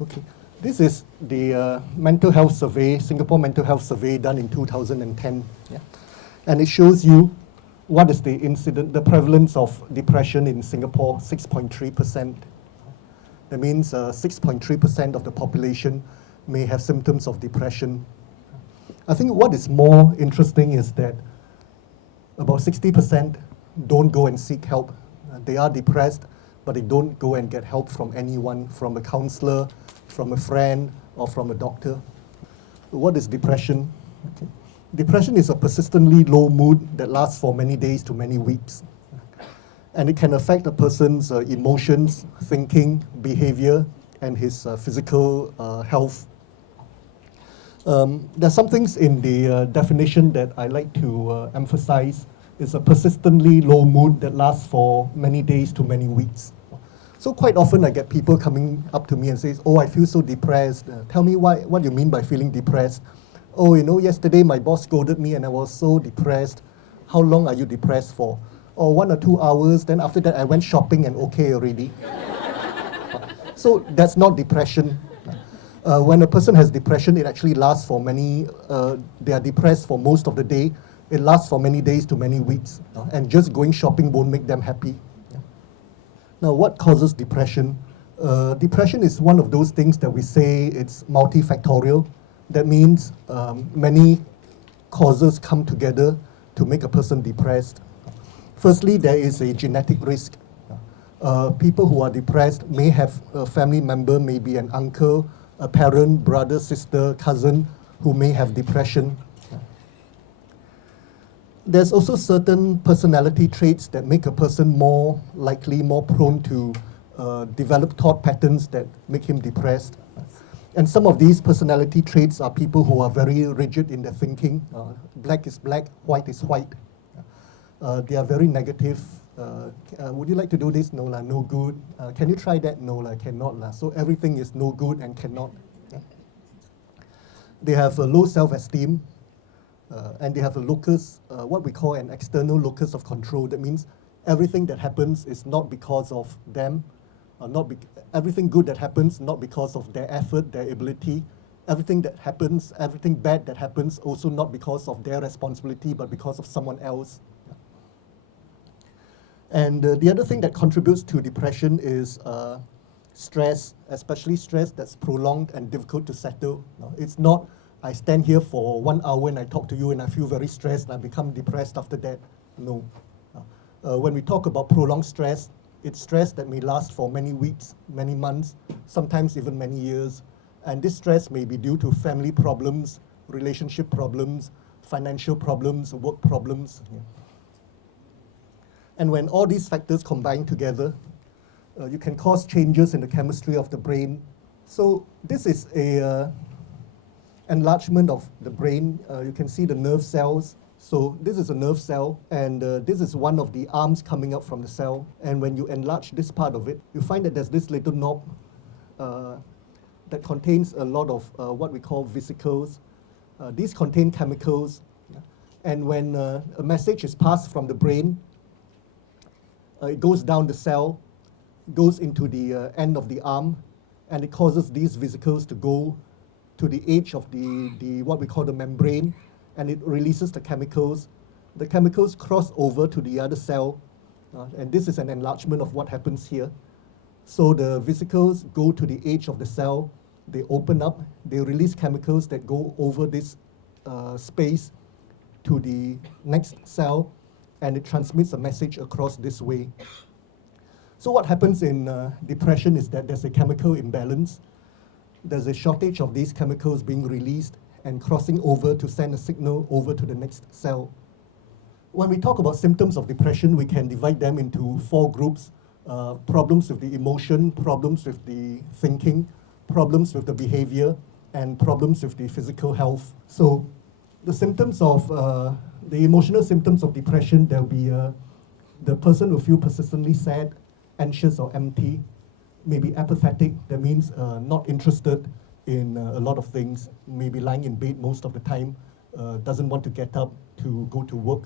Okay, this is the mental health survey, Singapore mental health survey done in 2010. Yeah? And it shows you what is the prevalence of depression in Singapore, 6.3%. That means 6.3% of the population may have symptoms of depression. I think what is more interesting is that about 60% don't go and seek help. They are depressed, but they don't go and get help from anyone, from a counselor, from a friend, or from a doctor. What is depression? Okay. Depression is a persistently low mood that lasts for many days to many weeks. And it can affect a person's emotions, thinking, behavior, and his physical health. There's some things in the definition that I like to emphasize. It's a persistently low mood that lasts for many days to many weeks. So quite often I get people coming up to me and say, oh, I feel so depressed. Tell me what you mean by feeling depressed. Oh, yesterday my boss scolded me and I was so depressed. How long are you depressed for? Oh, 1 or 2 hours. Then after that I went shopping and okay already. So that's not depression. When a person has depression, it actually lasts for they are depressed for most of the day. It lasts for many days to many weeks. And just going shopping won't make them happy. Now, what causes depression? Depression is one of those things that we say it's multifactorial. That means many causes come together to make a person depressed. Firstly, there is a genetic risk. People who are depressed may have a family member, maybe an uncle, a parent, brother, sister, cousin, who may have depression. There's also certain personality traits that make a person more likely, more prone to develop thought patterns that make him depressed. And some of these personality traits are people who are very rigid in their thinking. Black is black, white is white. They are very negative. Would you like to do this? No, no good. Can you try that? No, cannot. So everything is no good and cannot. They have a low self-esteem. And they have a locus, what we call an external locus of control. That means everything that happens is not because of them, everything good that happens, not because of their effort, their ability. Everything that happens, everything bad that happens, also not because of their responsibility, but because of someone else. And the other thing that contributes to depression is stress, especially stress that's prolonged and difficult to settle. It's not I stand here for 1 hour and I talk to you and I feel very stressed and I become depressed after that. No. When we talk about prolonged stress, it's stress that may last for many weeks, many months, sometimes even many years. And this stress may be due to family problems, relationship problems, financial problems, work problems. And when all these factors combine together, you can cause changes in the chemistry of the brain. So this is a enlargement of the brain. You can see the nerve cells. So this is a nerve cell, and this is one of the arms coming up from the cell. And when you enlarge this part of it, you find that there's this little knob that contains a lot of what we call vesicles. These contain chemicals. And when a message is passed from the brain, it goes down the cell, goes into the end of the arm, and it causes these vesicles to go to the edge of the what we call the membrane, and it releases the chemicals. The chemicals cross over to the other cell, and this is an enlargement of what happens here. So the vesicles go to the edge of the cell, they open up, they release chemicals that go over this space to the next cell, and it transmits a message across this way. So what happens in depression is that there's a chemical imbalance. There's a shortage of these chemicals being released and crossing over to send a signal over to the next cell. When we talk about symptoms of depression, we can divide them into 4 groups. Problems with the emotion, problems with the thinking, problems with the behavior, and problems with the physical health. So the symptoms of, the emotional symptoms of depression, there'll be the person will feel persistently sad, anxious or empty, maybe apathetic, that means not interested in a lot of things, maybe lying in bed most of the time, doesn't want to get up to go to work.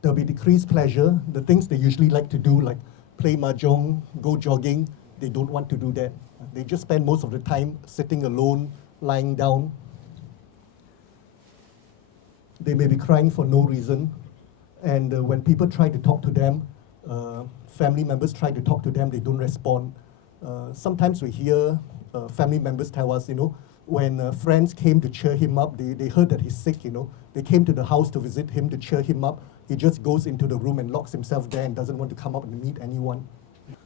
There'll be decreased pleasure, the things they usually like to do, like play mahjong, go jogging, they don't want to do that. They just spend most of the time sitting alone, lying down. They may be crying for no reason. And when people try to talk to them, family members try to talk to them, they don't respond. Sometimes we hear family members tell us, when friends came to cheer him up, they heard that he's sick, They came to the house to visit him to cheer him up. He just goes into the room and locks himself there and doesn't want to come up and meet anyone.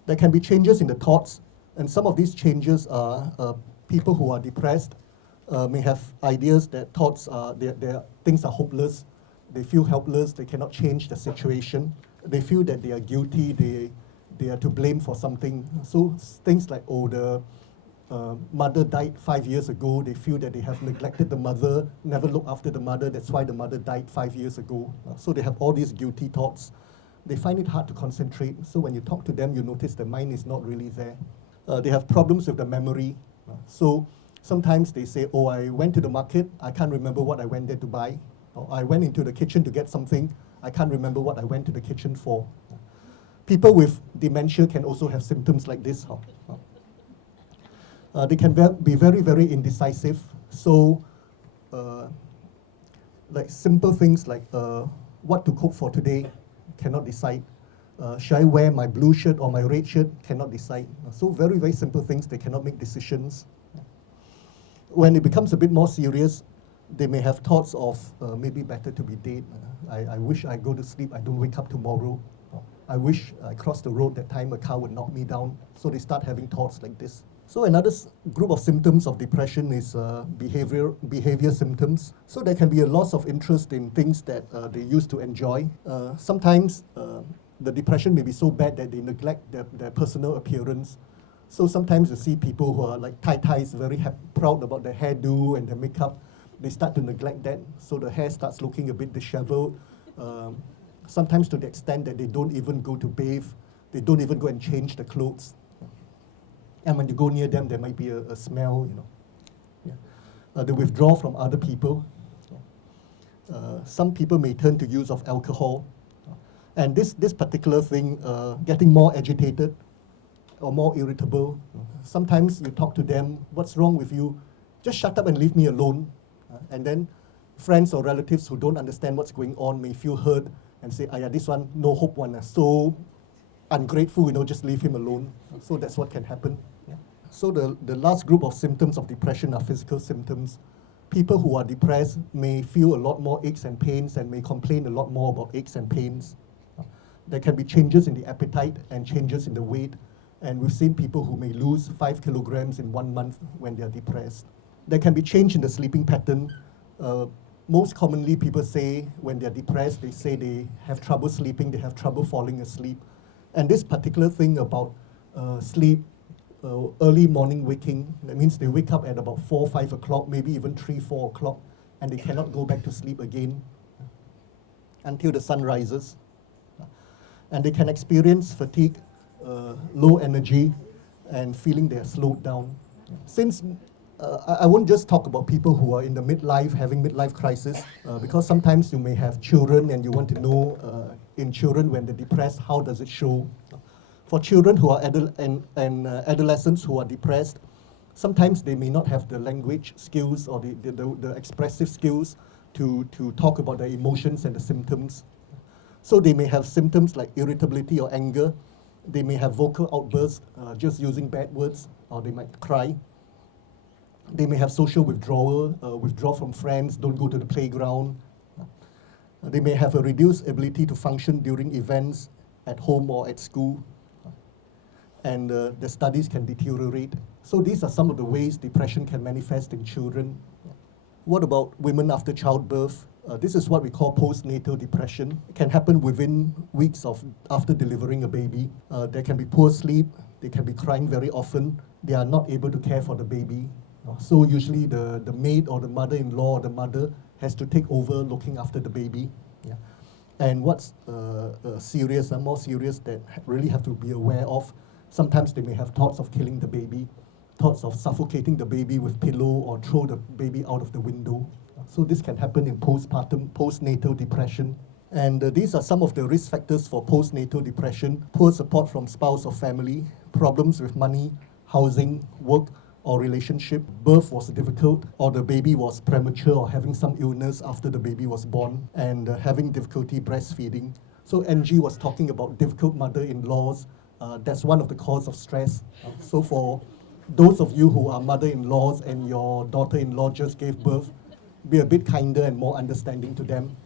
There can be changes in the thoughts, and some of these changes are people who are depressed may have ideas that thoughts are, things are hopeless. They feel helpless, they cannot change the situation. They feel that they are guilty, they are to blame for something. So things like, the mother died 5 years ago, they feel that they have neglected the mother, never looked after the mother, that's why the mother died 5 years ago. So they have all these guilty thoughts. They find it hard to concentrate, so when you talk to them, you notice the mind is not really there. They have problems with the memory. So sometimes they say, I went to the market, I can't remember what I went there to buy. Or I went into the kitchen to get something, I can't remember what I went to the kitchen for. People with dementia can also have symptoms like this. They can be very, very indecisive. So, like simple things like what to cook for today, cannot decide. Should I wear my blue shirt or my red shirt, cannot decide. So very, very simple things, they cannot make decisions. When it becomes a bit more serious, they may have thoughts of maybe better to be dead. I wish I go to sleep, I don't wake up tomorrow. I wish I crossed the road that time a car would knock me down. So they start having thoughts like this. So another group of symptoms of depression is behavior symptoms. So there can be a loss of interest in things that they used to enjoy. Sometimes the depression may be so bad that they neglect their personal appearance. So sometimes you see people who are like tie-ties, very proud about their hairdo and their makeup. They start to neglect that, so the hair starts looking a bit disheveled. Sometimes to the extent that they don't even go to bathe, they don't even go and change the clothes. And when you go near them, there might be a smell, They withdraw from other people. Some people may turn to use of alcohol. And this particular thing, getting more agitated or more irritable. Sometimes you talk to them, what's wrong with you? Just shut up and leave me alone. And then friends or relatives who don't understand what's going on may feel hurt and say, this one, no hope one, so ungrateful, just leave him alone. So that's what can happen. So the last group of symptoms of depression are physical symptoms. People who are depressed may feel a lot more aches and pains and may complain a lot more about aches and pains. There can be changes in the appetite and changes in the weight. And we've seen people who may lose 5 kilograms in 1 month when they're depressed. There can be change in the sleeping pattern. Most commonly, people say when they're depressed, they say they have trouble sleeping, they have trouble falling asleep. And this particular thing about sleep, early morning waking, that means they wake up at about 4, 5 o'clock, maybe even 3, 4 o'clock, and they cannot go back to sleep again until the sun rises. And they can experience fatigue, low energy, and feeling they're slowed down. Since I won't just talk about people who are in the having midlife crisis, because sometimes you may have children and you want to know in children when they're depressed, how does it show? For children who are adolescents who are depressed, sometimes they may not have the language skills or the expressive skills to talk about their emotions and the symptoms. So they may have symptoms like irritability or anger. They may have vocal outbursts, just using bad words, or they might cry. They may have social withdrawal, withdraw from friends, don't go to the playground. They may have a reduced ability to function during events at home or at school. And the studies can deteriorate. So these are some of the ways depression can manifest in children. What about women after childbirth? This is what we call postnatal depression. It can happen within weeks after delivering a baby. There can be poor sleep. They can be crying very often. They are not able to care for the baby. So usually the maid or the mother-in-law or the mother has to take over looking after the baby. And what's more serious that really have to be aware of, sometimes they may have thoughts of killing the baby, thoughts of suffocating the baby with pillow or throw the baby out of the window. So this can happen in postnatal depression. And these are some of the risk factors for postnatal depression: poor support from spouse or family, problems with money, housing, work, or relationship, birth was difficult, or the baby was premature or having some illness after the baby was born, and having difficulty breastfeeding. So NG was talking about difficult mother-in-laws. That's one of the cause of stress. So for those of you who are mother-in-laws and your daughter-in-law just gave birth, be a bit kinder and more understanding to them.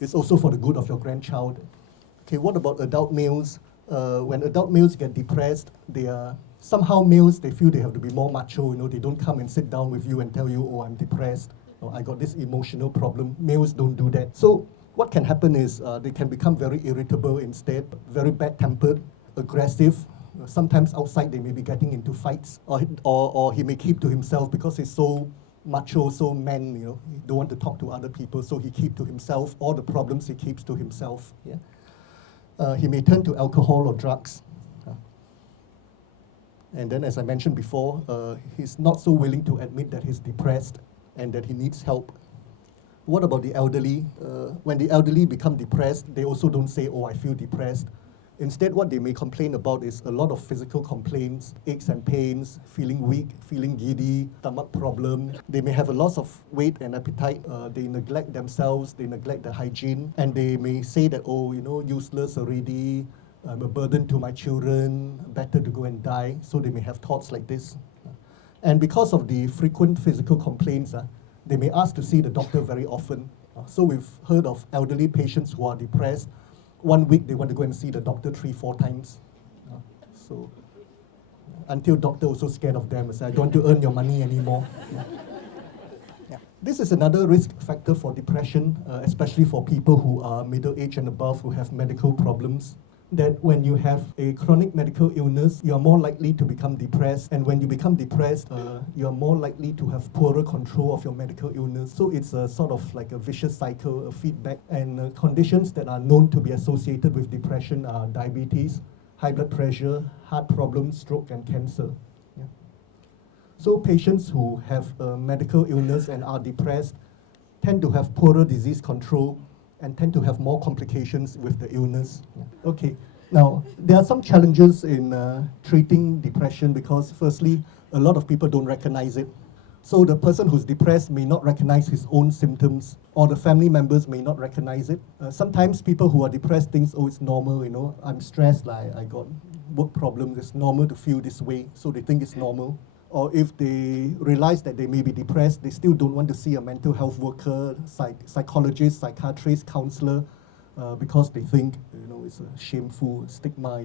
It's also for the good of your grandchild. Okay, what about adult males? When adult males get depressed, somehow males, they feel they have to be more macho, they don't come and sit down with you and tell you, oh, I'm depressed, or I got this emotional problem. Males don't do that. So what can happen is they can become very irritable instead, very bad-tempered, aggressive. Sometimes outside they may be getting into fights, or he may keep to himself because he's so macho, so man, he don't want to talk to other people, so he keep to himself. All the problems he keeps to himself. Yeah? He may turn to alcohol or drugs. And then, as I mentioned before, he's not so willing to admit that he's depressed and that he needs help. What about the elderly? When the elderly become depressed, they also don't say, oh, I feel depressed. Instead, what they may complain about is a lot of physical complaints, aches and pains, feeling weak, feeling giddy, stomach problem. They may have a loss of weight and appetite. They neglect themselves, they neglect their hygiene, and they may say that, oh, useless already, I'm a burden to my children, better to go and die. So they may have thoughts like this. And because of the frequent physical complaints, they may ask to see the doctor very often. So we've heard of elderly patients who are depressed. 1 week they want to go and see the doctor 3-4 times. So until doctor also scared of them, say, I don't want to earn your money anymore. This is another risk factor for depression, especially for people who are middle-aged and above who have medical problems. That when you have a chronic medical illness, you're more likely to become depressed. And when you become depressed, you're more likely to have poorer control of your medical illness. So it's a sort of like a vicious cycle, a feedback. And conditions that are known to be associated with depression are diabetes, high blood pressure, heart problems, stroke, and cancer. Yeah. So patients who have a medical illness and are depressed tend to have poorer disease control and tend to have more complications with the illness. Okay, now there are some challenges in treating depression because firstly, a lot of people don't recognize it. So the person who's depressed may not recognize his own symptoms, or the family members may not recognize it. Sometimes people who are depressed think, oh, it's normal, I'm stressed, I got work problems, it's normal to feel this way, so they think it's normal. Or if they realize that they may be depressed, they still don't want to see a mental health worker, psychologist, psychiatrist, counselor, because they think, it's a shameful stigma,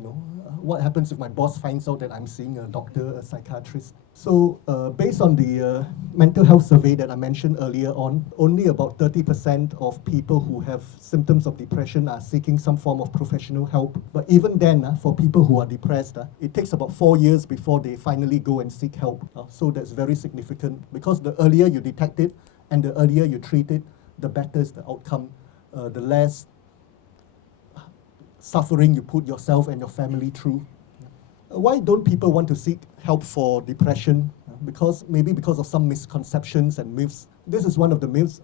What happens if my boss finds out that I'm seeing a doctor, a psychiatrist? So based on the mental health survey that I mentioned earlier on, only about 30% of people who have symptoms of depression are seeking some form of professional help. But even then, for people who are depressed, it takes about 4 years before they finally go and seek help. So that's very significant because the earlier you detect it and the earlier you treat it, the better is the outcome, the less suffering you put yourself and your family through. Why don't people want to seek help for depression? Because of some misconceptions and myths. This is one of the myths.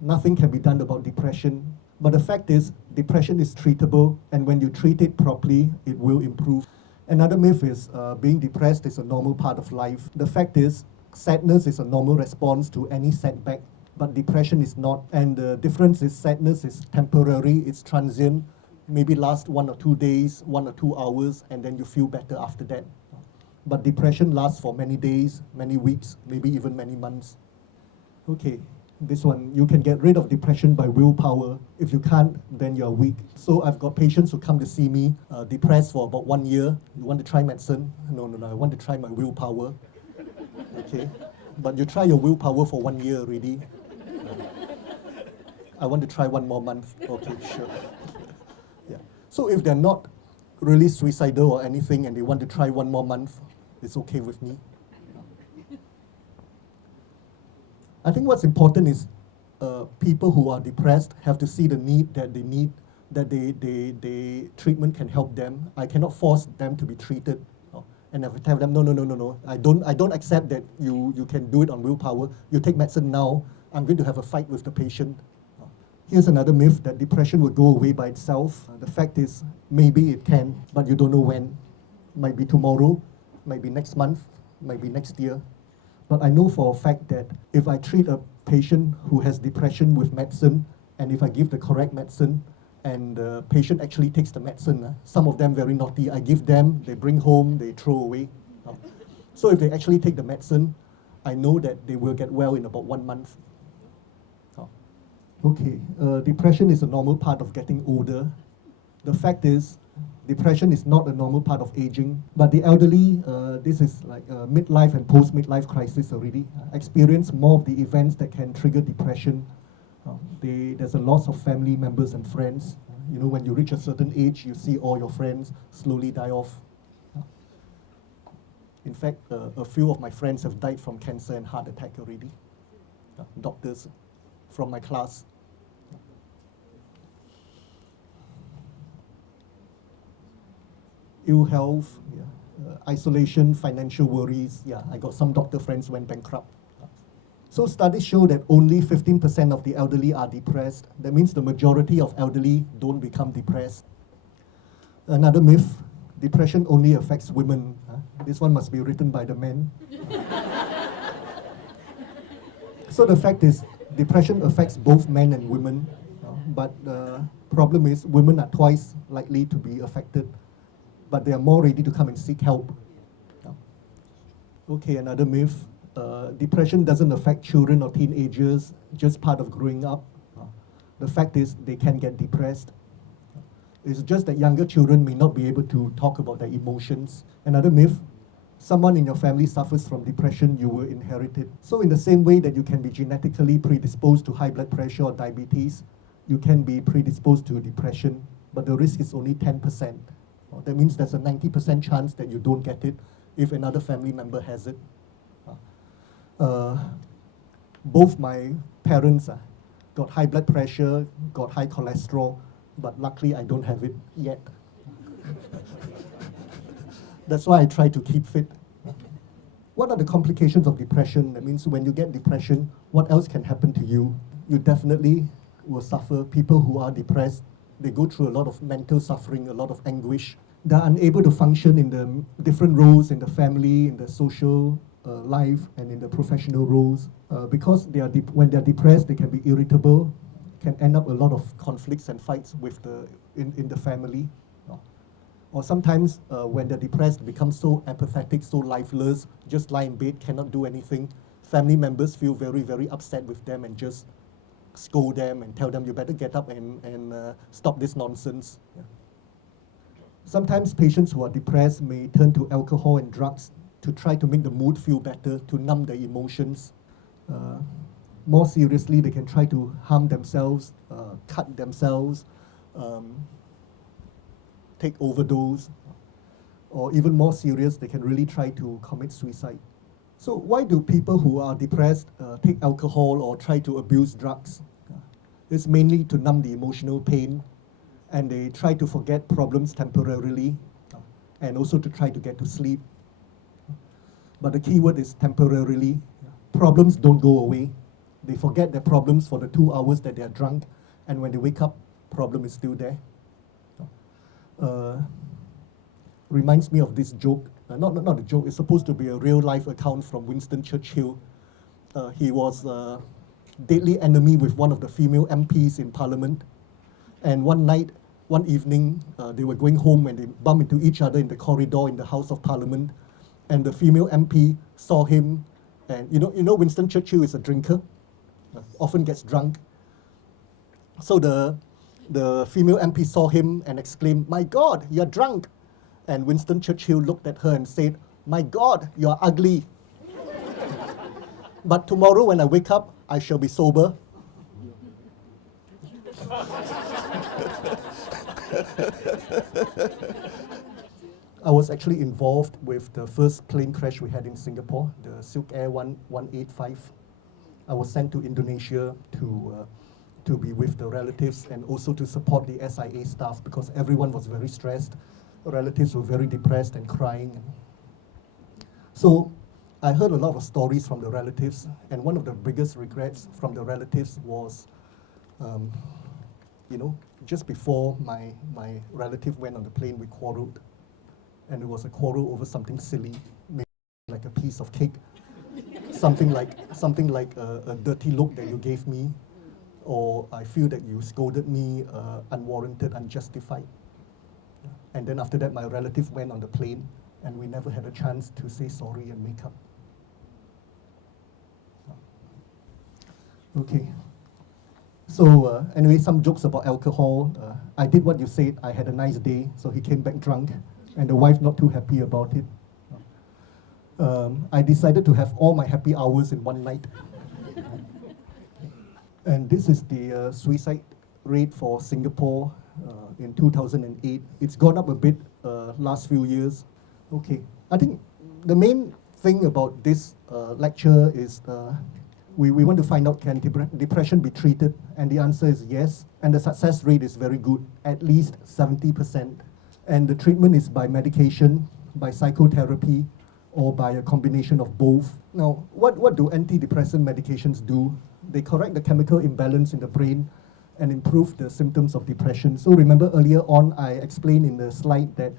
Nothing can be done about depression. But the fact is, depression is treatable, and when you treat it properly, it will improve. Another myth is being depressed is a normal part of life. The fact is, sadness is a normal response to any setback, but depression is not. And the difference is sadness is temporary, it's transient, maybe last 1 or 2 days, 1 or 2 hours, and then you feel better after that. But depression lasts for many days, many weeks, maybe even many months. Okay, this one, you can get rid of depression by willpower. If you can't, then you're weak. So I've got patients who come to see me, depressed for about 1 year. You want to try medicine? No, I want to try my willpower. Okay, but you try your willpower for 1 year already. I want to try 1 more month. Okay, sure. Yeah. So if they're not really suicidal or anything and they want to try 1 more month, it's okay with me. I think what's important is people who are depressed have to see the need that they treatment can help them. I cannot force them to be treated. And I tell them, no. I don't accept that you can do it on willpower. You take medicine now, I'm going to have a fight with the patient. Here's another myth that depression will go away by itself. The fact is, maybe it can, but you don't know when. Might be tomorrow, might be next month, might be next year. But I know for a fact that if I treat a patient who has depression with medicine, and if I give the correct medicine, and the patient actually takes the medicine, some of them very naughty, I give them, they bring home, they throw away. So if they actually take the medicine, I know that they will get well in about 1 month. Okay, depression is a normal part of getting older. The fact is, depression is not a normal part of aging, but the elderly, this is like a midlife and post-midlife crisis already, experience more of the events that can trigger depression. There's a loss of family members and friends. You know, when you reach a certain age, you see all your friends slowly die off. In fact, a few of my friends have died from cancer and heart attack already. Doctors from my class. Ill health, isolation, financial worries. Yeah, I got some doctor friends went bankrupt. So studies show that only 15% of the elderly are depressed. That means the majority of elderly don't become depressed. Another myth, depression only affects women. This one must be written by the men. So the fact is, depression affects both men and women, but the problem is women are twice likely to be affected, but they are more ready to come and seek help. Okay, another myth. Depression doesn't affect children or teenagers, just part of growing up. The fact is, they can get depressed. It's just that younger children may not be able to talk about their emotions. Another myth, someone in your family suffers from depression, you will inherit it. So in the same way that you can be genetically predisposed to high blood pressure or diabetes, you can be predisposed to depression, but the risk is only 10%. That means there's a 90% chance that you don't get it if another family member has it. Both my parents got high blood pressure, got high cholesterol, but luckily I don't have it yet. That's why I try to keep fit. What are the complications of depression? That means when you get depression, what else can happen to you? You definitely will suffer. People who are depressed, they go through a lot of mental suffering, a lot of anguish. They're unable to function in the different roles in the family, in the social life, and in the professional roles. Because when they're depressed, they can be irritable, can end up a lot of conflicts and fights with in the family. Or sometimes when they're depressed, they become so apathetic, so lifeless, just lie in bed, cannot do anything. Family members feel very, very upset with them and just scold them and tell them, you better get up and stop this nonsense. Yeah. Sometimes patients who are depressed may turn to alcohol and drugs to try to make the mood feel better, to numb their emotions. More seriously, they can try to harm themselves, cut themselves, take overdose, or even more serious, they can really try to commit suicide. So why do people who are depressed take alcohol or try to abuse drugs? It's mainly to numb the emotional pain, and they try to forget problems temporarily, and also to try to get to sleep. But the key word is temporarily. Problems don't go away. They forget their problems for the 2 hours that they're drunk, and when they wake up, problem is still there. Reminds me of this joke. Not a joke, it's supposed to be a real life account from Winston Churchill. He was a deadly enemy with one of the female MPs in Parliament. And one evening, they were going home and they bumped into each other in the corridor in the House of Parliament. And the female MP saw him, and you know Winston Churchill is a drinker, often gets drunk. So the female MP saw him and exclaimed, "My God, you're drunk." And Winston Churchill looked at her and said, "My God, you're ugly. But tomorrow when I wake up, I shall be sober." I was actually involved with the first plane crash we had in Singapore, the Silk Air 185. I was sent to Indonesia to be with the relatives and also to support the SIA staff because everyone was very stressed. Relatives were very depressed and crying. So I heard a lot of stories from the relatives, and one of the biggest regrets from the relatives was, just before my relative went on the plane, we quarreled. and it was a quarrel over something silly, maybe like a piece of cake, something like a dirty look that you gave me, or I feel that you scolded me unwarranted, unjustified. And then after that, my relative went on the plane, and we never had a chance to say sorry and make up. Okay. So anyway, some jokes about alcohol. I did what you said. I had a nice day, so he came back drunk, and the wife not too happy about it. I decided to have all my happy hours in one night. And this is the suicide rate for Singapore in 2008. It's gone up a bit last few years. Okay, I think the main thing about this lecture is we want to find out, can depression be treated? And the answer is yes, and the success rate is very good, at least 70%. And the treatment is by medication, by psychotherapy, or by a combination of both. Now, what do antidepressant medications do? They correct the chemical imbalance in the brain and improve the symptoms of depression. So remember earlier on, I explained in the slide that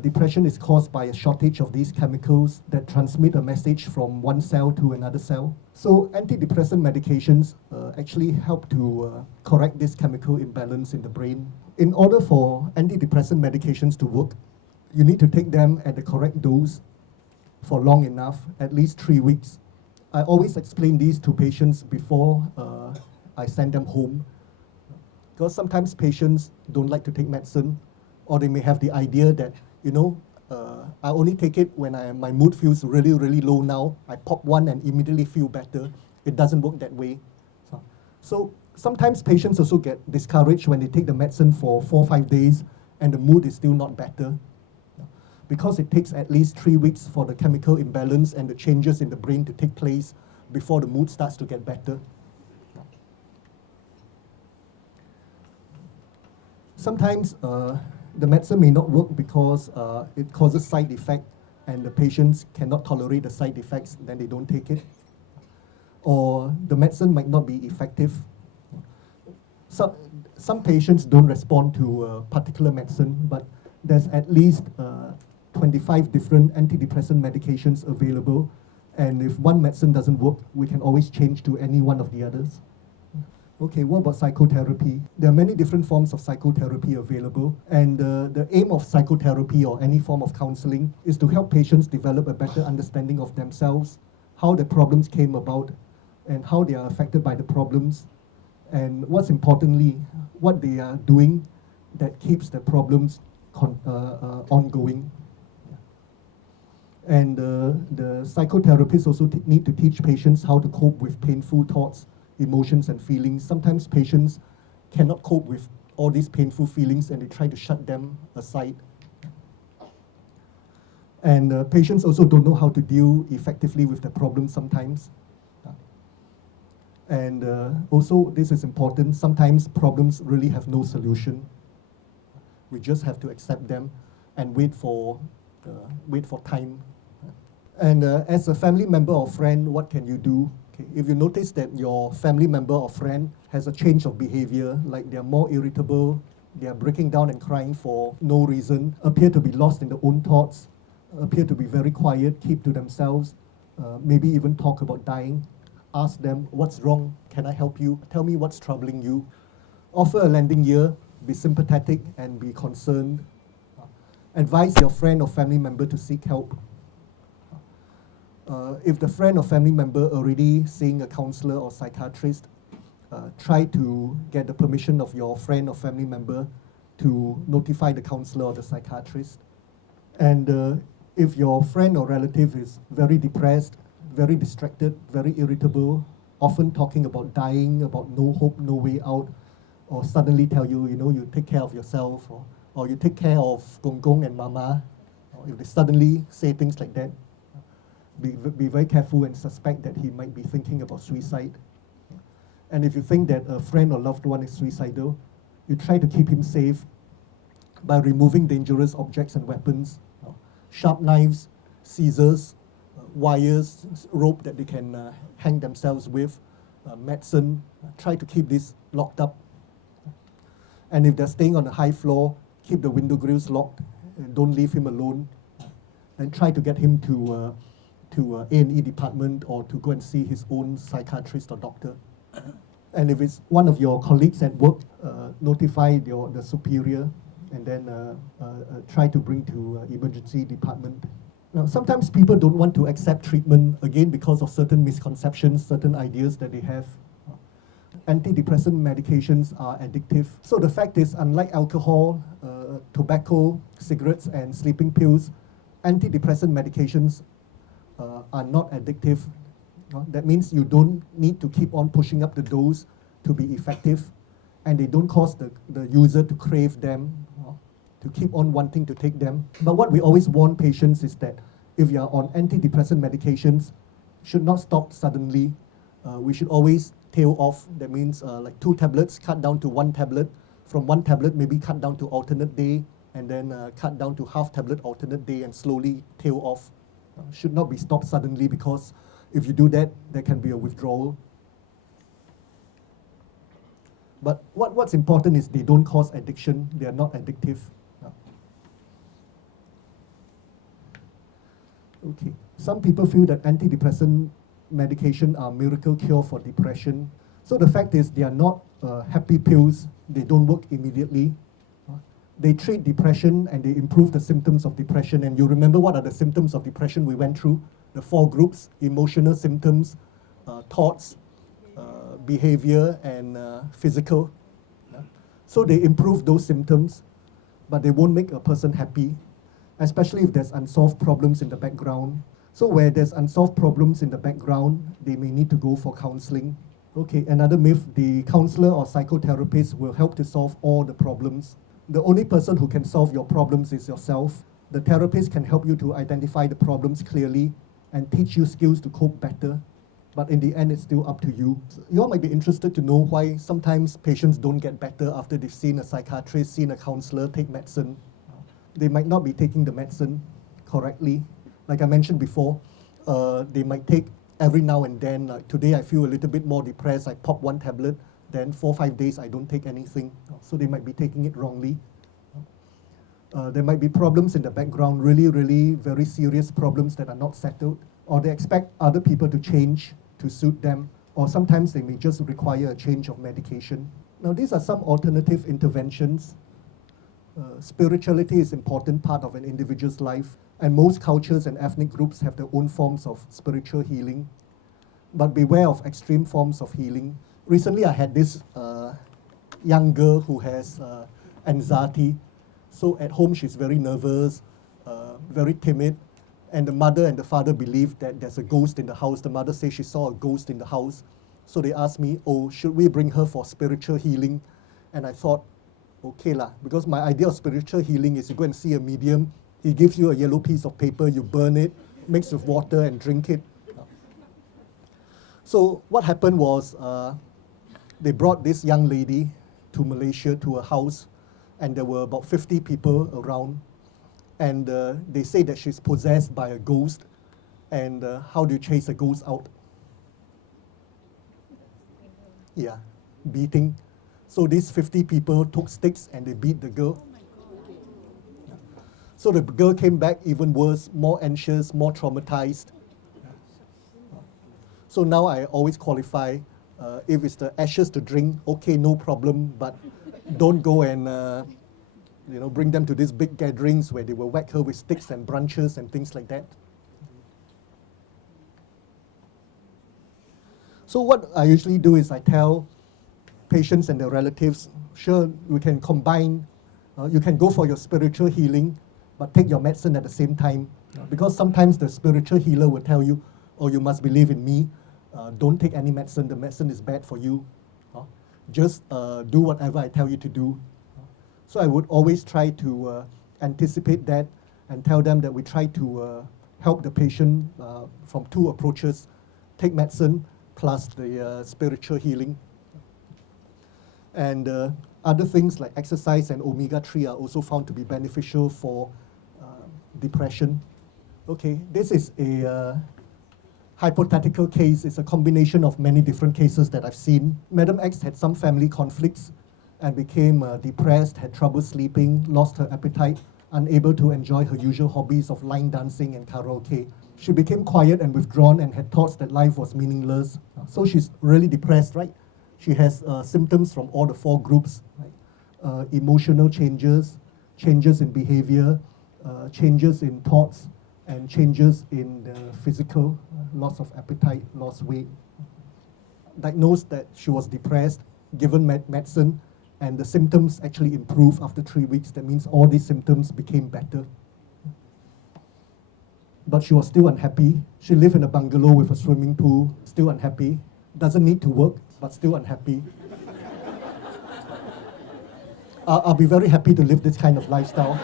depression is caused by a shortage of these chemicals that transmit a message from one cell to another cell. So antidepressant medications actually help to correct this chemical imbalance in the brain. In order for antidepressant medications to work, you need to take them at the correct dose for long enough, at least 3 weeks. I always explain these to patients before I send them home, because sometimes patients don't like to take medicine, or they may have the idea that, I only take it when my mood feels really, really low now. I pop one and immediately feel better. It doesn't work that way. So sometimes patients also get discouraged when they take the medicine for 4 or 5 days and the mood is still not better, because it takes at least 3 weeks for the chemical imbalance and the changes in the brain to take place before the mood starts to get better. Sometimes the medicine may not work because it causes side effect and the patients cannot tolerate the side effects, then they don't take it. Or the medicine might not be effective. Some patients don't respond to a particular medicine, but there's at least 25 different antidepressant medications available, and if one medicine doesn't work, we can always change to any one of the others. Okay, what about psychotherapy? There are many different forms of psychotherapy available, and the aim of psychotherapy or any form of counseling is to help patients develop a better understanding of themselves, how the problems came about, and how they are affected by the problems, and what's importantly, what they are doing that keeps the problems ongoing. And the psychotherapists also need to teach patients how to cope with painful thoughts, emotions, and feelings. Sometimes patients cannot cope with all these painful feelings and they try to shut them aside. And patients also don't know how to deal effectively with the problem sometimes. And also, this is important, sometimes problems really have no solution. We just have to accept them and wait for time. And as a family member or friend, what can you do? Okay, if you notice that your family member or friend has a change of behavior, like they're more irritable, they're breaking down and crying for no reason, appear to be lost in their own thoughts, appear to be very quiet, keep to themselves, maybe even talk about dying, ask them, what's wrong? Can I help you? Tell me what's troubling you. Offer a lending ear, be sympathetic and be concerned. Advise your friend or family member to seek help. If the friend or family member already seeing a counselor or psychiatrist, try to get the permission of your friend or family member to notify the counselor or the psychiatrist. And if your friend or relative is very depressed, very distracted, very irritable, often talking about dying, about no hope, no way out, or suddenly tell you, you take care of yourself, or you take care of Gong Gong and Mama, or if they suddenly say things like that, be very careful and suspect that he might be thinking about suicide. And if you think that a friend or loved one is suicidal, you try to keep him safe by removing dangerous objects and weapons, sharp knives, scissors, wires, rope that they can hang themselves with, medicine. Try to keep this locked up. And if they're staying on a high floor, keep the window grills locked. Don't leave him alone. and try to get him to A&E department or to go and see his own psychiatrist or doctor. And if it's one of your colleagues at work, notify the superior and then try to bring to emergency department. Now, sometimes people don't want to accept treatment, again, because of certain misconceptions, certain ideas that they have. Antidepressant medications are addictive. So the fact is, unlike alcohol, tobacco, cigarettes, and sleeping pills, antidepressant medications are not addictive. That means you don't need to keep on pushing up the dose to be effective, and they don't cause the user to crave them, to keep on wanting to take them. But what we always warn patients is that if you are on antidepressant medications, should not stop suddenly. We should always tail off. That means like 2 tablets, cut down to 1 tablet. From 1 tablet, maybe cut down to alternate day, and then cut down to half tablet alternate day, and slowly tail off. Should not be stopped suddenly, because if you do that, there can be a withdrawal. But what's important is they don't cause addiction. They are not addictive. Okay. Some people feel that antidepressant medication are miracle cure for depression. So the fact is, they are not happy pills. They don't work immediately. They treat depression and they improve the symptoms of depression. And you remember what are the symptoms of depression we went through? The 4 groups: emotional symptoms, thoughts, behavior, and physical. So they improve those symptoms, but they won't make a person happy, especially if there's unsolved problems in the background. So where there's unsolved problems in the background, they may need to go for counseling. Okay, another myth: the counselor or psychotherapist will help to solve all the problems. The only person who can solve your problems is yourself. The therapist can help you to identify the problems clearly and teach you skills to cope better. But in the end, it's still up to you. So you all might be interested to know why sometimes patients don't get better after they've seen a psychiatrist, seen a counselor, take medicine. They might not be taking the medicine correctly. Like I mentioned before, they might take every now and then. Like today, I feel a little bit more depressed. I pop 1 tablet. Then 4 or 5 days, I don't take anything. So they might be taking it wrongly. There might be problems in the background, really, really very serious problems that are not settled. Or they expect other people to change to suit them. Or sometimes they may just require a change of medication. Now, these are some alternative interventions. Spirituality is an important part of an individual's life. And most cultures and ethnic groups have their own forms of spiritual healing. But beware of extreme forms of healing. Recently, I had this young girl who has anxiety. So at home, she's very nervous, very timid. And the mother and the father believe that there's a ghost in the house. The mother says she saw a ghost in the house. So they asked me, oh, should we bring her for spiritual healing? And I thought, okay lah, because my idea of spiritual healing is you go and see a medium. He gives you a yellow piece of paper, you burn it, mix with water and drink it. So what happened was, they brought this young lady to Malaysia to a house, and there were about 50 people around. And they say that she's possessed by a ghost. And how do you chase a ghost out? Yeah, beating. So these 50 people took sticks and they beat the girl. So the girl came back even worse, more anxious, more traumatized. So now I always qualify, if it's the ashes to drink, okay, no problem, but don't go and bring them to these big gatherings where they will whack her with sticks and branches and things like that. So what I usually do is I tell patients and their relatives, sure, we can combine, you can go for your spiritual healing, but take your medicine at the same time. Because sometimes the spiritual healer will tell you, oh, you must believe in me, don't take any medicine, the medicine is bad for you. Just do whatever I tell you to do. So I would always try to anticipate that and tell them that we try to help the patient from 2 approaches, take medicine plus the spiritual healing. And other things like exercise and omega-3 are also found to be beneficial for depression. Okay, this is a hypothetical case. It's a combination of many different cases that I've seen. Madam X had some family conflicts and became depressed, had trouble sleeping, lost her appetite, unable to enjoy her usual hobbies of line dancing and karaoke. She became quiet and withdrawn and had thoughts that life was meaningless. So she's really depressed, right? She has symptoms from all the 4 groups, right? Emotional changes, changes in behavior, changes in thoughts, and changes in the physical, loss of appetite, lost weight. Diagnosed that she was depressed, given medicine, and the symptoms actually improved after 3 weeks. That means all these symptoms became better. But she was still unhappy. She lived in a bungalow with a swimming pool, still unhappy. Doesn't need to work, but still unhappy. I'll be very happy to live this kind of lifestyle.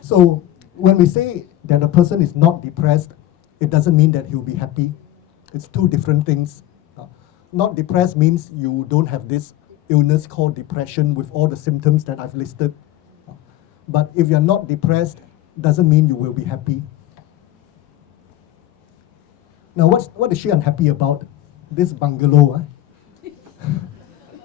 So when we say that a person is not depressed, it doesn't mean that he'll be happy. It's 2 different things. Not depressed means you don't have this illness called depression with all the symptoms that I've listed. But if you're not depressed, doesn't mean you will be happy. Now, what is she unhappy about? This bungalow.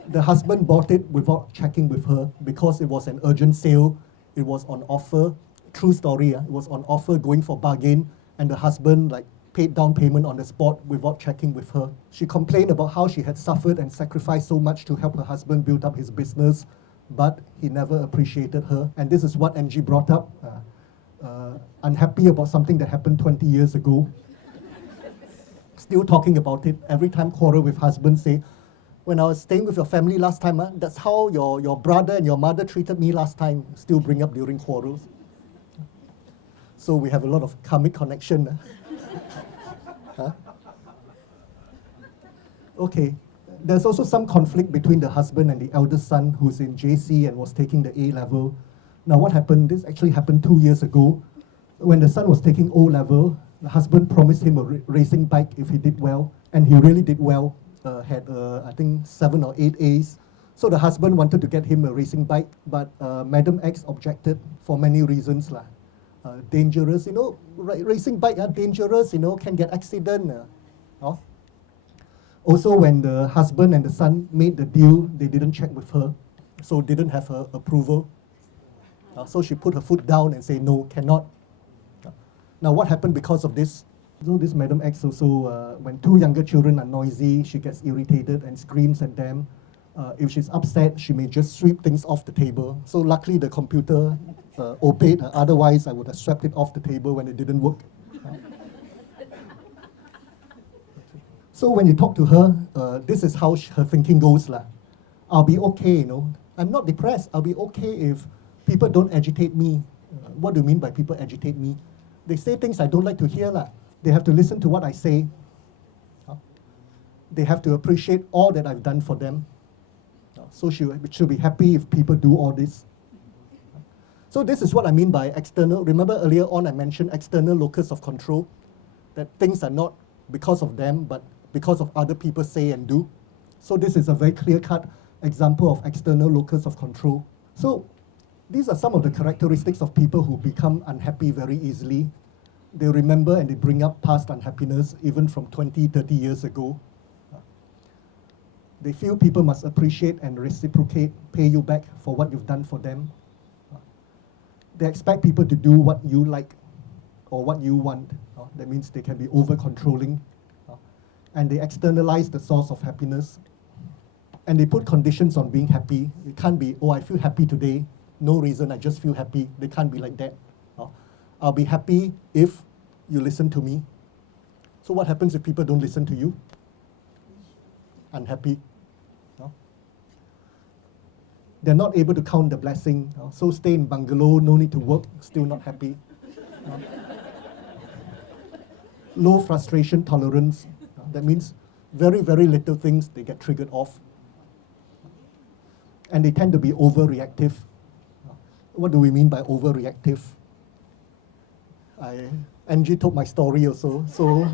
The husband bought it without checking with her because it was an urgent sale. It was on offer. True story. It was on offer, going for bargain, and the husband paid down payment on the spot without checking with her. She complained about how she had suffered and sacrificed so much to help her husband build up his business, but he never appreciated her. And this is what Angie brought up. Unhappy about something that happened 20 years ago. Still talking about it. Every time quarrel with husband, say, when I was staying with your family last time, that's how your brother and your mother treated me last time. Still bring up during quarrels. So we have a lot of karmic connection. Huh? Okay, there's also some conflict between the husband and the eldest son who's in JC and was taking the A level. Now what happened, this actually happened 2 years ago. When the son was taking O level, the husband promised him a racing bike if he did well, and he really did well, had I think 7 or 8 A's. So the husband wanted to get him a racing bike, but Madam X objected for many reasons. Dangerous, racing bike are dangerous, can get accident. Also, when the husband and the son made the deal, they didn't check with her, so didn't have her approval. So she put her foot down and said, no, cannot. Now what happened because of this? So this Madam X also, when 2 younger children are noisy, she gets irritated and screams at them. If she's upset, she may just sweep things off the table. So luckily the computer obeyed her. Otherwise, I would have swept it off the table when it didn't work. So when you talk to her, this is how her thinking goes. I'll be okay, I'm not depressed. I'll be okay if people don't agitate me. What do you mean by people agitate me? They say things I don't like to hear. They have to listen to what I say. They have to appreciate all that I've done for them. So she should be happy if people do all this. So this is what I mean by external. Remember earlier on I mentioned external locus of control, that things are not because of them, but because of other people say and do. So this is a very clear-cut example of external locus of control. So these are some of the characteristics of people who become unhappy very easily. They remember and they bring up past unhappiness, even from 20, 30 years ago. They feel people must appreciate and reciprocate, pay you back for what you've done for them. They expect people to do what you like or what you want. That means they can be over-controlling. And they externalize the source of happiness. And they put conditions on being happy. It can't be, I feel happy today. No reason, I just feel happy. They can't be like that. I'll be happy if you listen to me. So what happens if people don't listen to you? Unhappy. They're not able to count the blessing. So stay in bungalow, no need to work, still not happy. Low frustration tolerance. That means very, very little things, they get triggered off. And they tend to be overreactive. What do we mean by overreactive? Angie told my story also, so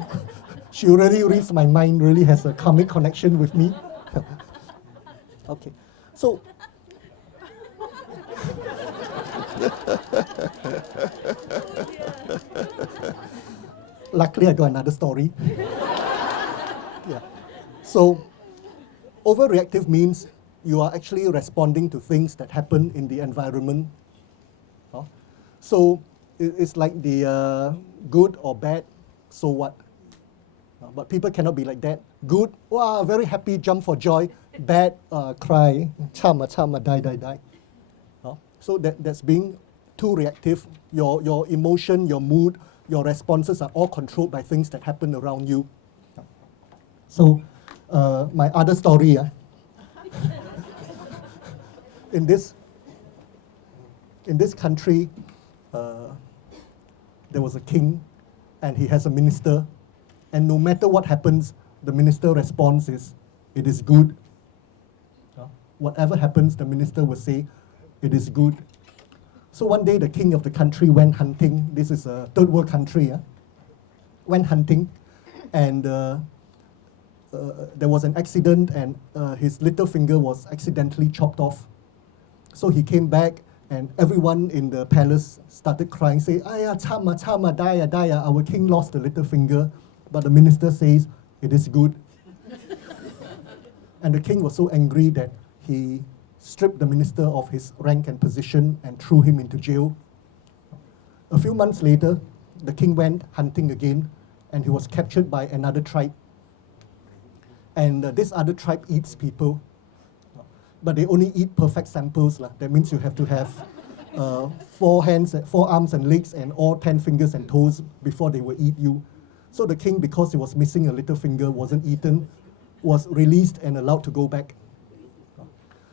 she already reads my mind, really has a karmic connection with me. Okay, so luckily I got another story. Yeah. So overreactive means you are actually responding to things that happen in the environment. So it's like the good or bad, so what? But people cannot be like that. Good, wow, very happy, jump for joy. Bad, cry, chama, chama, die. So that's being too reactive. Your emotion, your mood, your responses are all controlled by things that happen around you. So my other story, in this country, there was a king, and he has a minister, and no matter what happens, the minister response is, "It is good." Whatever happens, the minister will say, "It is good." So one day, the king of the country went hunting. This is a third world country. Went hunting, and there was an accident, and his little finger was accidentally chopped off. So he came back, and everyone in the palace started crying, saying, "Aya, chama, chama, daya, our king lost a little finger." But the minister says, "It is good." And the king was so angry that he stripped the minister of his rank and position and threw him into jail. A few months later, the king went hunting again, and he was captured by another tribe. And this other tribe eats people, but they only eat perfect samples. That means you have to have 4 arms and legs and all 10 fingers and toes before they will eat you. So the king, because he was missing a little finger, wasn't eaten, was released and allowed to go back.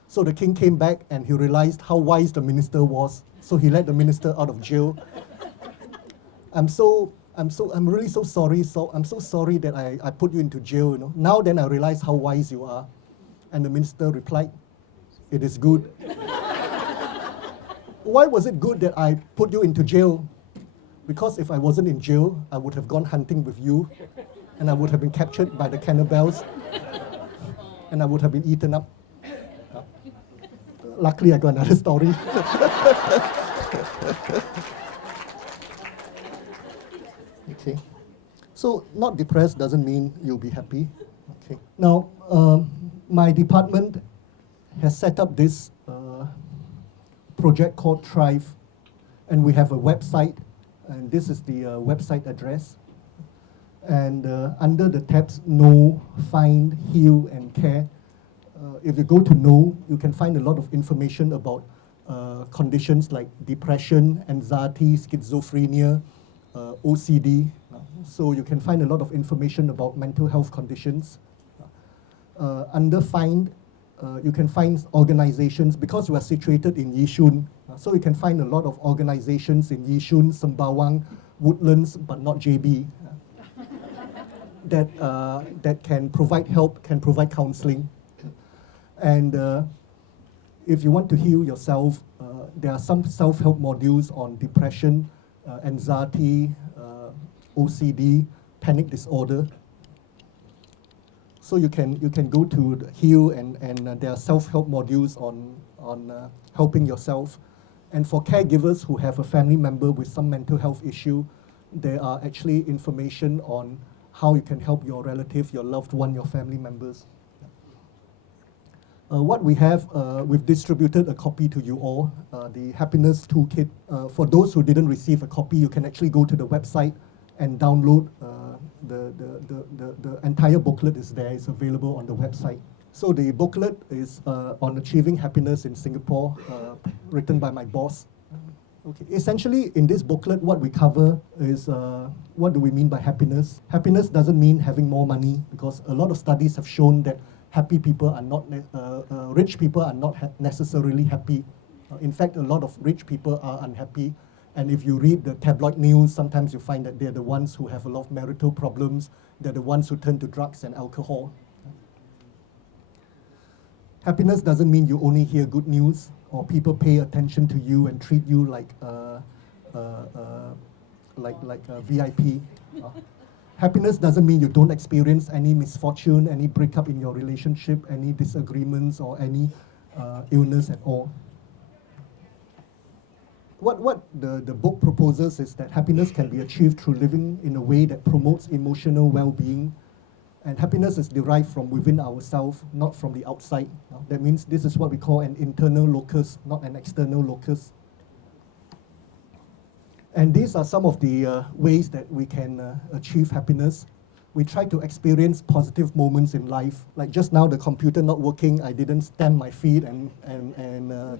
So the king came back, and he realized how wise the minister was. So he let the minister out of jail. I'm really so sorry. So I'm so sorry that I put you into jail. Now then I realize how wise you are. And the minister replied, "It is good." Why was it good that I put you into jail? Because if I wasn't in jail, I would have gone hunting with you, and I would have been captured by the cannibals, and I would have been eaten up. Luckily, I got another story. Okay. So not depressed doesn't mean you'll be happy. Okay. Now, my department has set up this project called Thrive, and we have a website, and this is the website address. And under the tabs Know, Find, Heal, and Care, if you go to Know, you can find a lot of information about conditions like depression, anxiety, schizophrenia, OCD. So you can find a lot of information about mental health conditions. Under Find, you can find organizations, because we are situated in Yishun, so you can find a lot of organizations in Yishun, Sembawang, Woodlands, but not JB, that can provide help, can provide counseling. And if you want to heal yourself, there are some self-help modules on depression, anxiety, OCD, panic disorder. So you can go to the Heal, and there are self-help modules on helping yourself. And for caregivers who have a family member with some mental health issue, there are actually information on how you can help your relative, your loved one, your family members. What we have, we've distributed a copy to you all, the Happiness Toolkit. For those who didn't receive a copy, you can actually go to the website and download the entire booklet is there. It's available on the website. So the booklet is on achieving happiness in Singapore, written by my boss. Okay. Essentially, in this booklet, what we cover is what do we mean by happiness? Happiness doesn't mean having more money, because a lot of studies have shown that happy people are not, rich people are not necessarily happy. In fact, a lot of rich people are unhappy. And if you read the tabloid news, sometimes you find that they're the ones who have a lot of marital problems. They're the ones who turn to drugs and alcohol. Happiness doesn't mean you only hear good news, or people pay attention to you and treat you like a VIP. Happiness doesn't mean you don't experience any misfortune, any breakup in your relationship, any disagreements, or any illness at all. What the book proposes is that happiness can be achieved through living in a way that promotes emotional well-being. And happiness is derived from within ourselves, not from the outside. That means this is what we call an internal locus, not an external locus. And these are some of the ways that we can achieve happiness. We try to experience positive moments in life. Like just now, the computer not working, I didn't stamp my feet and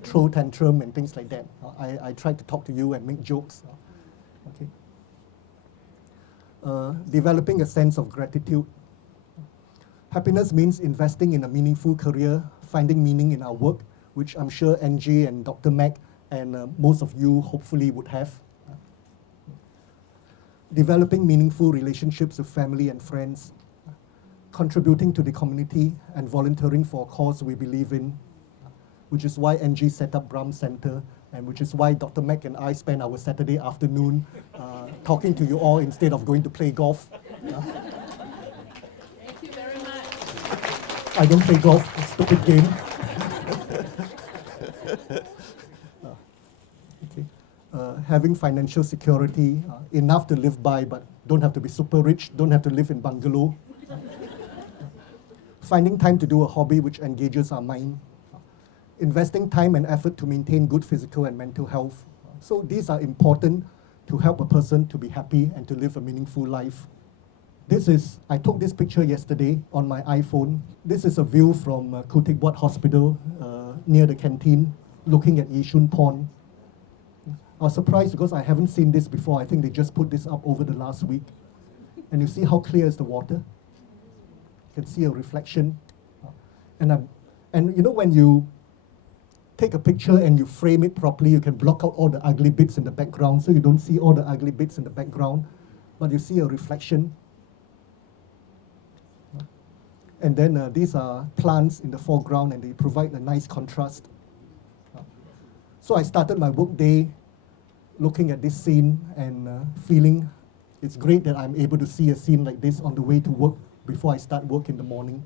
throw tantrum and things like that. I tried to talk to you and make jokes. Okay. Developing a sense of gratitude. Happiness means investing in a meaningful career, finding meaning in our work, which I'm sure Angie and Dr. Mac and most of you hopefully would have. Developing meaningful relationships with family and friends, contributing to the community and volunteering for a cause we believe in, which is why Angie set up Brahm Center, and which is why Dr. Mac and I spend our Saturday afternoon talking to you all instead of going to play golf. Thank you very much. I don't play golf, a stupid game. Having financial security, enough to live by, but don't have to be super rich, don't have to live in bungalow. Finding time to do a hobby which engages our mind. Investing time and effort to maintain good physical and mental health. So these are important to help a person to be happy and to live a meaningful life. I took this picture yesterday on my iPhone. This is a view from Khoo Teck Puat Hospital near the canteen, looking at Yishun Pond. I was surprised because I haven't seen this before. I think they just put this up over the last week. And you see how clear is the water? You can see a reflection. And you know, when you take a picture and you frame it properly, you can block out all the ugly bits in the background, so you don't see all the ugly bits in the background, but you see a reflection. And then these are plants in the foreground, and they provide a nice contrast. So I started my work day looking at this scene and feeling it's great that I'm able to see a scene like this on the way to work before I start work in the morning.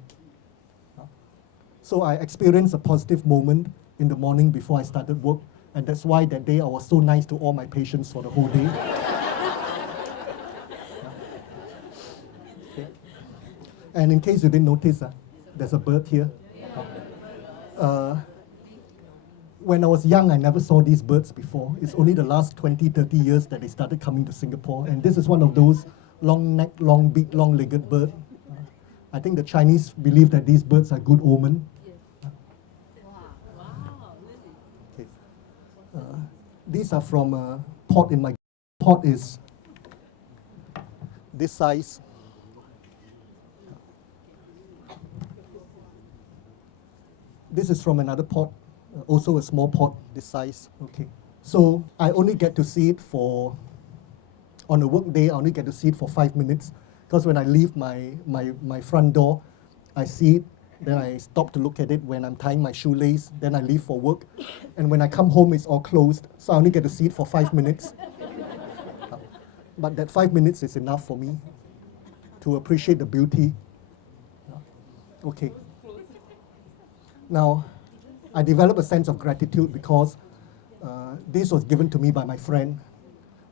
So I experienced a positive moment in the morning before I started work, and that's why that day I was so nice to all my patients for the whole day. Okay. And in case you didn't notice, there's a bird here. When I was young, I never saw these birds before. It's only the last 20, 30 years that they started coming to Singapore. And this is one of those long-necked, long-beaked, long-legged birds. I think the Chinese believe that these birds are good omen. Wow, really? Okay. These are from a pot in my pot is this size. This is from another pot. Also a small pot, this size. Okay. So I only get to see it on a work day, I only get to see it for 5 minutes. Because when I leave my front door, I see it, then I stop to look at it when I'm tying my shoelace, then I leave for work. And when I come home, it's all closed. So I only get to see it for 5 minutes. But that 5 minutes is enough for me to appreciate the beauty. Okay. Now, I developed a sense of gratitude because this was given to me by my friend,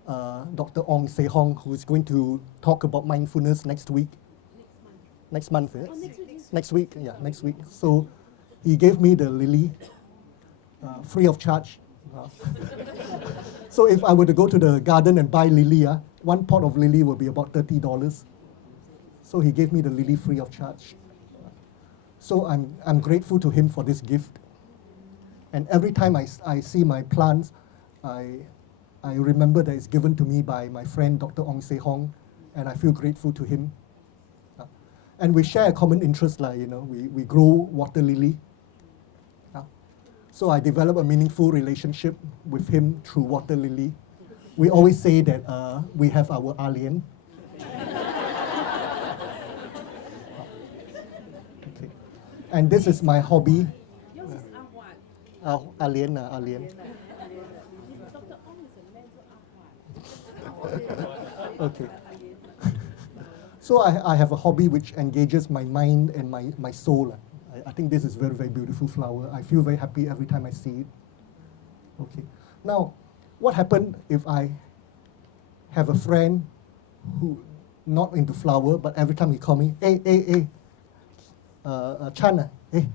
Dr. Ong Se Hong, who is going to talk about mindfulness next week. Next month, eh? Next week, yeah, next week. So he gave me the lily, free of charge. So if I were to go to the garden and buy lily, one pot of lily will be about $30. So he gave me the lily free of charge. So I'm grateful to him for this gift. And every time I see my plants, I remember that it's given to me by my friend, Dr. Ong Se Hong, and I feel grateful to him. And we share a common interest, we grow water lily. So I develop a meaningful relationship with him through water lily. We always say that we have our alien. Okay. And this is my hobby. Yours is what? Alien. Dr. Ong is a man to Okay. So I have a hobby which engages my mind and my soul. I think this is very, very beautiful flower. I feel very happy every time I see it. Okay. Now, what happened if I have a friend who not into flower, but every time he call me, hey, Chan, hey,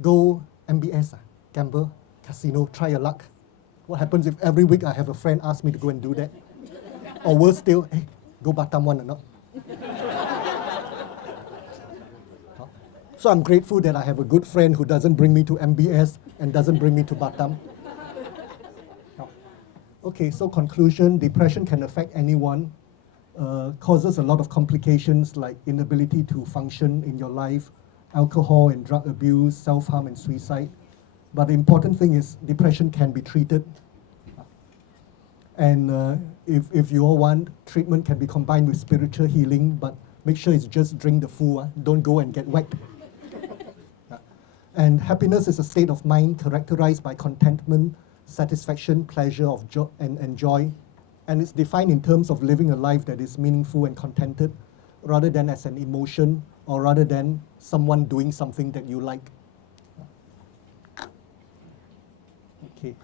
go MBS, gamble, casino, try your luck. What happens if every week I have a friend ask me to go and do that? Or worse still, hey, go Batam one or not? So I'm grateful that I have a good friend who doesn't bring me to MBS and doesn't bring me to Batam. Okay, so conclusion, depression can affect anyone, causes a lot of complications like inability to function in your life, alcohol and drug abuse, self-harm and suicide. But the important thing is depression can be treated. And if you all want, treatment can be combined with spiritual healing, but make sure it's just drink the full, don't go and get whacked. And happiness is a state of mind characterized by contentment, satisfaction, pleasure of and joy. And it's defined in terms of living a life that is meaningful and contented, rather than as an emotion, or rather than someone doing something that you like. Okay.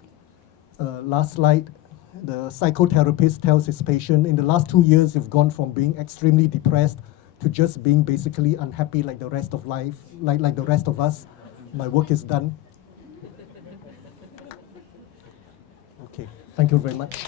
Last slide. The psychotherapist tells his patient, in the last 2 years, you've gone from being extremely depressed to just being basically unhappy like the rest of life, like the rest of us. My work is done. Okay, thank you very much.